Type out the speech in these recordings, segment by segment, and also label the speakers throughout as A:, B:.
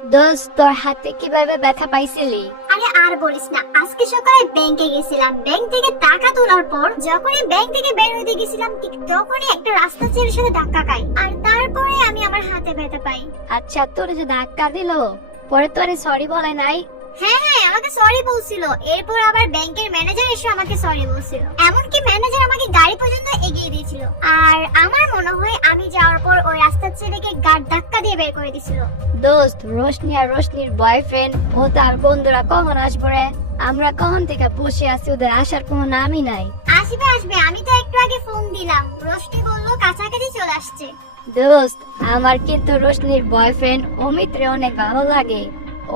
A: দোস্ত তোর হাতে কীভাবে ব্যথা পাইছিলি?
B: আরে আর বলিস না আজকে সকালে ব্যাংকে গেছিলাম। ব্যাংক থেকে টাকা তোলার পর যখনই ব্যাংক থেকে বের হতে গেছিলাম ঠিক তখনই একটা রাস্তা ছেলের সাথে ধাক্কা খাই। আর তারপরে আমি আমার হাতে ব্যথা পাই।
A: আচ্ছা তোর যে ধাক্কা দিল পরে তোরে সরি বলে নাই।
B: হ্যাঁ হ্যাঁ আমাকে সরি বলছিল। এরপর আবার ব্যাংকের ম্যানেজার এসে আমাকে সরি বলছিল। এমনকি ম্যানেজার আমাকে গাড়ি পর্যন্ত এগিয়ে দিয়েছিল। আর আমার মনে হয় আমি যাওয়ার পর ওই রাস্তার ছেলেকে গাড় ধাক্কা দিয়ে বের করে দিয়েছিল।
A: দোস্ত রোশনি আর রোশনির বয়ফ্রেন্ড ও তার বন্ধুরা কখন আসবে রে? আমরা কখন থেকে বসে আছি ওদের আসার কোনো নামই নাই।
B: আসবে আসবে আমি তো একটু আগে ফোন দিলাম। রোশনি বলল কাছাকাছি চলে আসছে।
A: দোস্ত আমার কিন্তু রোশনির বয়ফ্রেন্ড অমিত রে অনেক ভালো লাগে।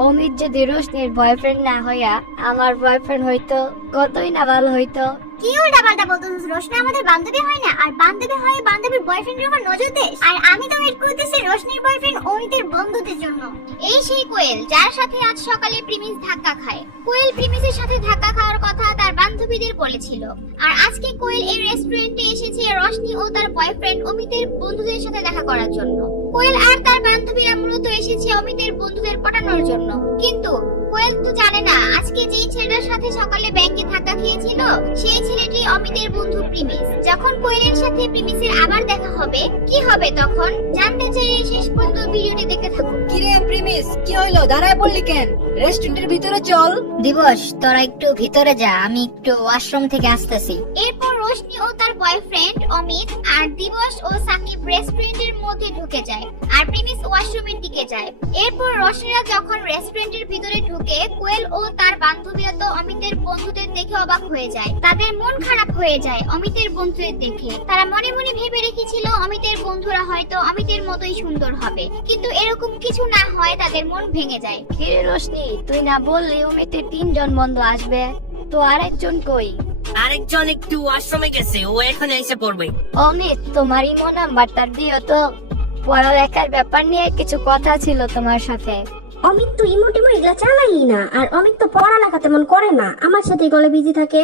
A: অমিত যদি রোশনির বয়ফ্রেন্ড না হইয়া আমার বয়ফ্রেন্ড হইতো কতই না ভালো হইতো।
B: কি উল্টা পাল্টা বলতেছিস রোশনি আমাদের বান্ধবী হয় না? আর বান্ধবী হয় বান্ধবীর বয়ফ্রেন্ডের উপর নজর দিস আর আমি তো ওয়েট করতেছি রোশনির বয়ফ্রেন্ড অমিতের বন্ধুদের জন্য। এই সেই কোয়েল যার সাথে আজ সকালে প্রিমিস ধাক্কা খায়। কোয়েল প্রিমিসের সাথে ধাক্কা খাওয়ার কথা তার বান্ধবীদের বলেছিল। আর আজকে কোয়েল এই রেস্টুরেন্টে এসেছে রোশনি ও তার বয়ফ্রেন্ড অমিতের বন্ধুদের সাথে দেখা করার জন্য। কোয়েল আর তার বান্ধবীরা মূলত এসেছে অমিতের বন্ধুদের পটানোর জন্য। কিন্তু কোয়েল তো জানে না আজকে যেই ছেলেটার সাথে সকালে ব্যাংকে ধাক্কা খেয়েছিল সেই ছেলেটি অমিতের বন্ধু প্রিমিস। যখন কোয়েলের সাথে প্রিমিসের আবার দেখা হবে কি হবে তখন? জানতে চাইলে শেষ পর্যন্ত ভিডিওটি দেখতে থাকুন।
C: কিরে প্রিমিস কি হইল? দাঁড়ায় পড়লি কেন? রেস্টুরেন্টের ভিতরে চল।
A: দিবস তোরা একটু ভিতরে যা আমি একটু ওয়াশরুম থেকে আসতেছি।
B: এরপর রোশনি ও তার বয়ফ্রেন্ড অমিত আর দিবস ও সাকিব রেস্টুরেন্টের মধ্যে ঢুকে যায় আর প্রিমিস ওয়াশরুমের দিকে যায়। এরপর রোশনিরা যখন রেস্টুরেন্টের ভিতরে ঢুকে, কোয়েল ও তার বান্ধবীরা তো অমিতের বন্ধুদের দেখে অবাক হয়ে যায়। তাদের মন খারাপ হয়ে যায় অমিতের বন্ধুদের দেখে। তারা মনে মনে ভেবে রেখেছিল অমিতের বন্ধুরা হয়তো অমিতের মতোই সুন্দর হবে। কিন্তু এরকম কিছু না হয় তাদের মন ভেঙে যায়।
A: কিরে রোশনি, তুই না বললি অমিতের তিনজন বন্ধু আসবে? তো আরেকজন কই?
D: আরেকজন একটু আশ্রমে গেছে ও এখন এসে পড়বে।
A: অমিত তোমার ইমো নাম্বারটা দিও তো। পড়ালেখার ব্যাপার নিয়ে কিছু কথা ছিল তোমার সাথে।
E: অমিত তো ইমোটিমো এগুলা চালাই না আর অমিত তো পড়ালেখা তেমন করে না। আমার সাথে গলে বিজি থাকে।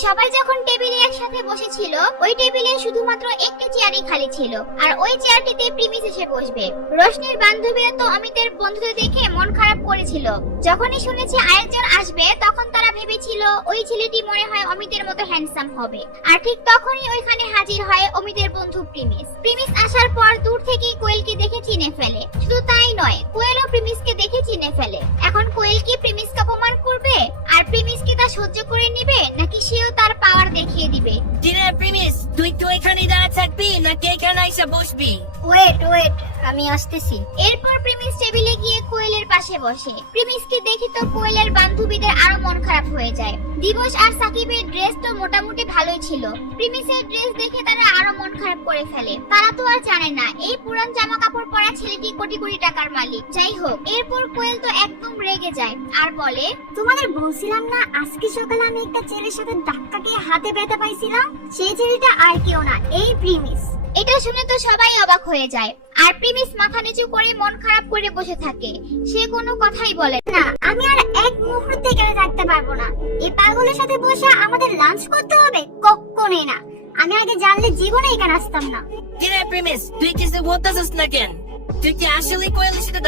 B: সবাই যখন টেবিলে একসাথে বসেছিল, ওই টেবিলে শুধুমাত্র একটি চেয়ারই খালি ছিল, আর ওই চেয়ারটিতে প্রিমিস এসে বসবে। রোশনির বান্ধবীরা তো অমিতের বন্ধুদের দেখে মন খারাপ করেছিল। যখনই শুনেছে আরেকজন আসবে, তখন তারা ভেবেছিল ওই ছেলেটি মনে হয় অমিতের মতো হ্যান্ডসাম হবে। আর ঠিক তখনই ওইখানে হাজির হয় অমিতের বন্ধু প্রিমিস। প্রিমিস আসার পর দূর থেকেই কোয়েলকে দেখে চিনে ফেলে। শুধু তাই নয়, কোয়েলও প্রিমিসকে দেখে চিনে ফেলে। এখন কোয়েল কি প্রিমিসকে অপমান করবে? আর প্রেমিস কি তা সহ্য করে নিবে? নাকি সেও তার পাওয়ার দেখিয়ে দিবে।
D: কিরে প্রিমিস তুই তো এখানে দাঁড়া থাকবি নাকি এখানে এসে বসবি?
A: ওয়েট ওয়েট আমি আসতেছি।
B: এরপর প্রিমিস টেবিলে গিয়ে কোয়েলের পাশে বসে। প্রিমিসকে দেখে তো কোয়েলের বান্ধবীদের আরও মন খারাপ হয়ে যায়। দিবস আর সাকিবের ড্রেস তো মোটামুটি ভালোই ছিল। প্রিমিসের ড্রেস দেখে তারা আরও মন খারাপ করে ফেলে। তারা তো আর জানে না এই পুরান জামা কাপড় পরা ছেলেটি কোটি কোটি টাকার মালিক। যাই হোক এরপর কোয়েল তো একদম রেগে যায় আর বলে তোমাদের বলছিলাম না আজকে সকালে আমি একটা ছেলের সাথে ধাক্কা খেয়ে হাতে ব্যথা পাইছিলাম সেই ছেলেটা আর কেউ না এই প্রিমিস। এটা শুনে তো সবাই অবাক হয়ে যায়। আর প্রিমিস মাথা নিচু করে মন খারাপ করে বসে থাকে। সে কোনো কথাই বলে না। আমি আর এক মুহূর্তে এখানে থাকতে পারব না। এই পাগলের সাথে বসে আমাদের লাঞ্চ করতে হবে? কখনোই না। আমি আগে জানলে জীবনে এখানে আসতাম না।
D: কিরে প্রিমিস তুই কিছু বলতেছিস না কেন? তুই কি আসলে কোয়েলের সাথে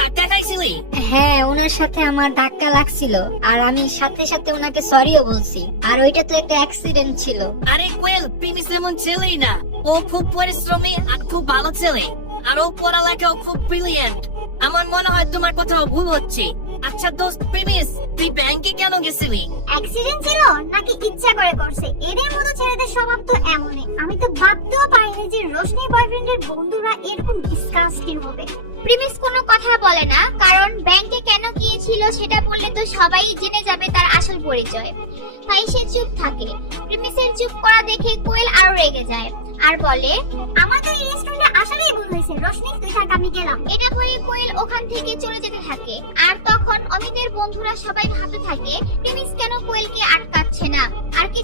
D: ধাক্কা
A: হ্যাঁ ওনার সাথে আমার ধাক্কা লাগছিল আর আমি সাথে সাথে ওনাকে সরিও বলছি। আর ওইটা তো একটা অ্যাক্সিডেন্ট ছিল।
D: আরে কোয়েল প্রিমিস এমন ছেলেই না। ও খুব পরিশ্রমী আর খুব ভালো ছেলে। আর ও পড়ালেখাও খুব ব্রিলিয়েন্ট আমার মনে হয় তোমার কোথাও ভুল হচ্ছে। আচ্ছা দোস্ত প্রিমিস তুই ব্যাংকে কেন গেছিলি?
B: অ্যাক্সিডেন্ট ছিল? নাকি ইচ্ছা করে করছে? এদের মতো ছেলেদের স্বভাব তো এমনই। আমি তো ভাবতেও পারিনি যে রোশনি বয়ফ্রেন্ডের বন্ধুরা এরকম ডিসকাস্টিং হবে। প্রিমিস কোনো কথা বলে না কারণ ব্যাংকে কেন গিয়েছিল সেটা বললে তো সবাই জেনে যাবে তার আসল পরিচয়। তাই সে চুপ থাকে। প্রিমিসের চুপ করা দেখে কোয়েল আরও রেগে যায় আর বলে আমার তো এই রেস্টুরেন্টে আসলেই ভুল হয়েছে। রোশনি তুই থাক আমি গেলাম। এটা বলে কোয়েল ওখান থেকে চলে যেতে থাকে। আর তখন অমিতের বন্ধুরা সবাই ভাবতে থাকে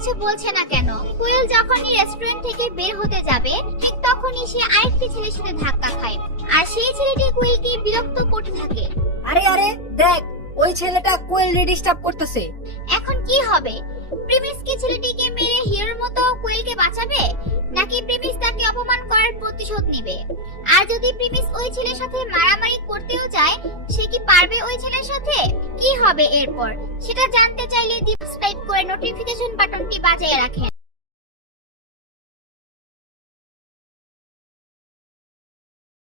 B: কিছু বলছে না কেন? কোয়েল যখনই রেস্টুরেন্ট থেকে বের হতে যাবে ঠিক তখনই সে আরেকটি ছেলের সাথে ধাক্কা খায়। আর সেই ছেলেটি কোয়েলকে বিরক্ত করতে থাকে।
C: আরে আরে দেখ ওই ছেলেটা কোয়েল ডিস্টার্ব করতেছে।
B: এখন কি হবে? প্রিমিস কি ছেলেটিকে মেরে হিরোর মতো কোয়েলকে বাঁচাবে? নাকি প্রিমিস অপমান করার প্রতিশোধ নেবে। আর যদি প্রিমিস ওই ছেলের সাথে মারামারি করতেও চায়, সে কি পারবে ওই ছেলের সাথে? কি হবে এরপর? সেটা জানতে চাইলে সাবস্ক্রাইব করে নোটিফিকেশন বাটনটি বাজিয়ে রাখেন।